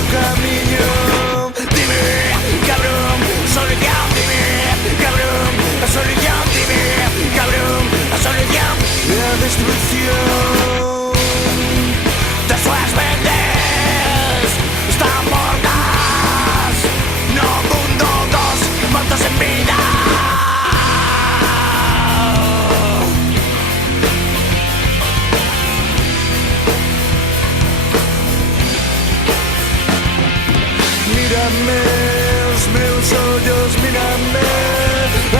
el camino. Dime, cabrón, solución, dime, cabrón, solución, dime, cabrón, solución. La destrucción de sus mentes están muertas. No mundo dos, muertos en vida. Mírame, els meus ulls, mírame,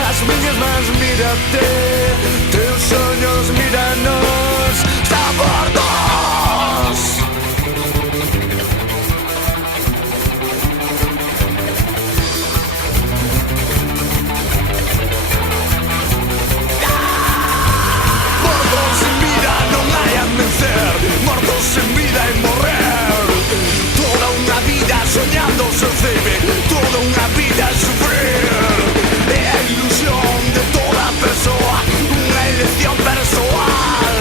as minhas mans, mírate, teus sonhos, míranos, están muertos. Mortos en vida non hai a vencer, mortos en vida e morrer. Toda unha vida soñando se cebe, toda unha vida a sufrir. É a ilusión de toda persoa, unha elección persoal,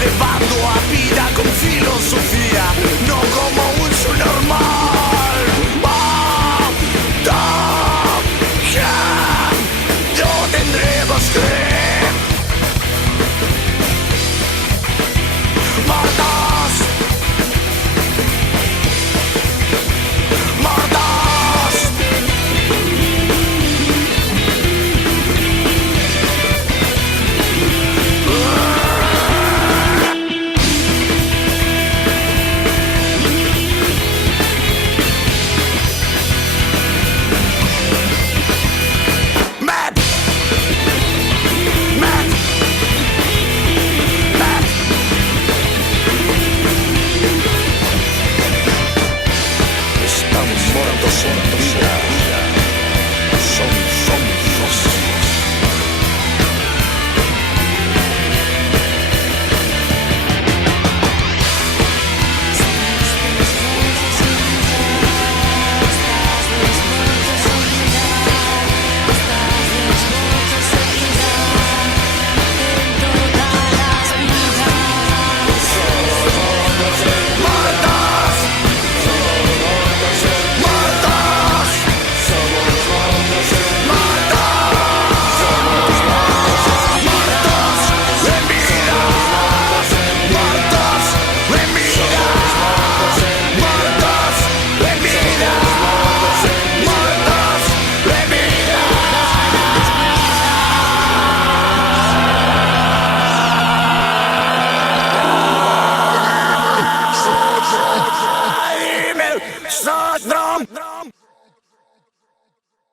levando a vida con filosofía, non como un uso normal. Yo tendremos que mortos, mortos. Mad, mad, mad. Estamos muertos en vida.